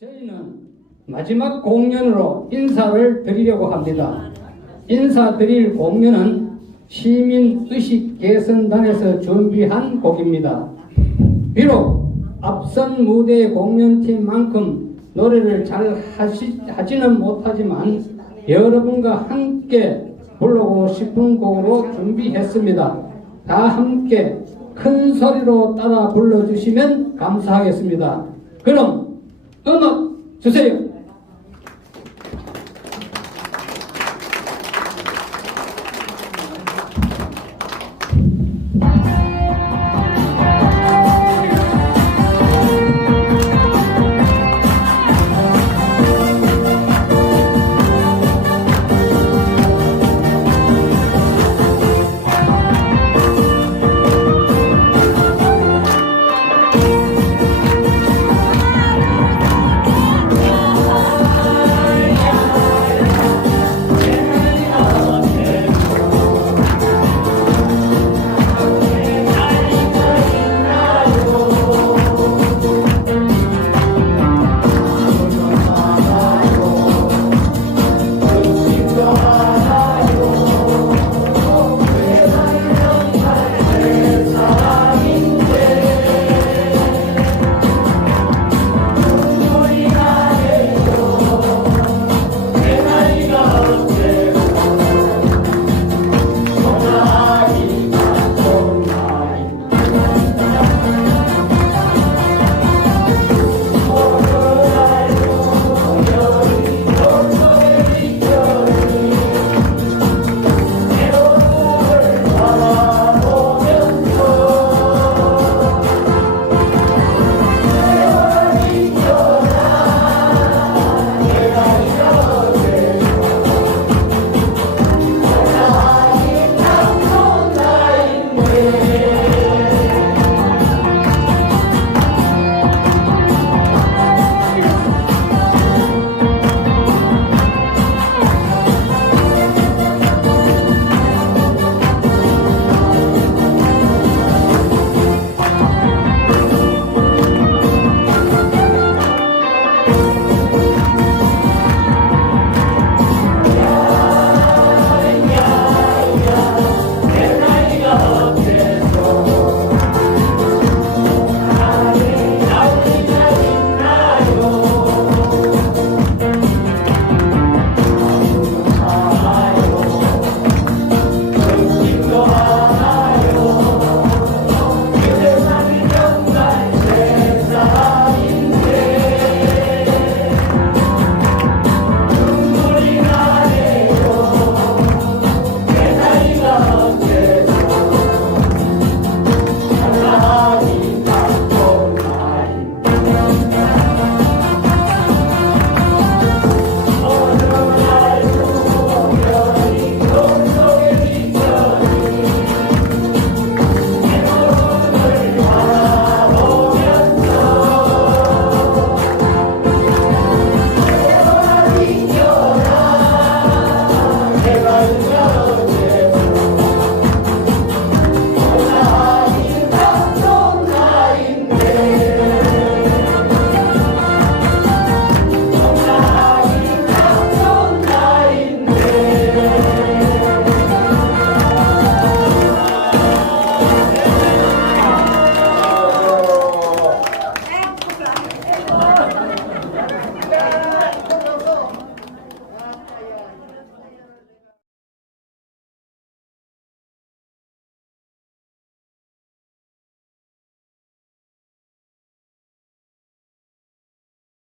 저희는 마지막 공연으로 인사를 드리려고 합니다. 인사드릴 공연은 시민의식 개선단에서 준비한 곡입니다. 비록 앞선 무대 공연팀만큼 노래를 잘 하시, 하지는 못하지만 여러분과 함께 부르고 싶은 곡으로 준비했습니다. 다 함께 큰 소리로 따라 불러주시면 감사하겠습니다. 그럼 음악 주세요.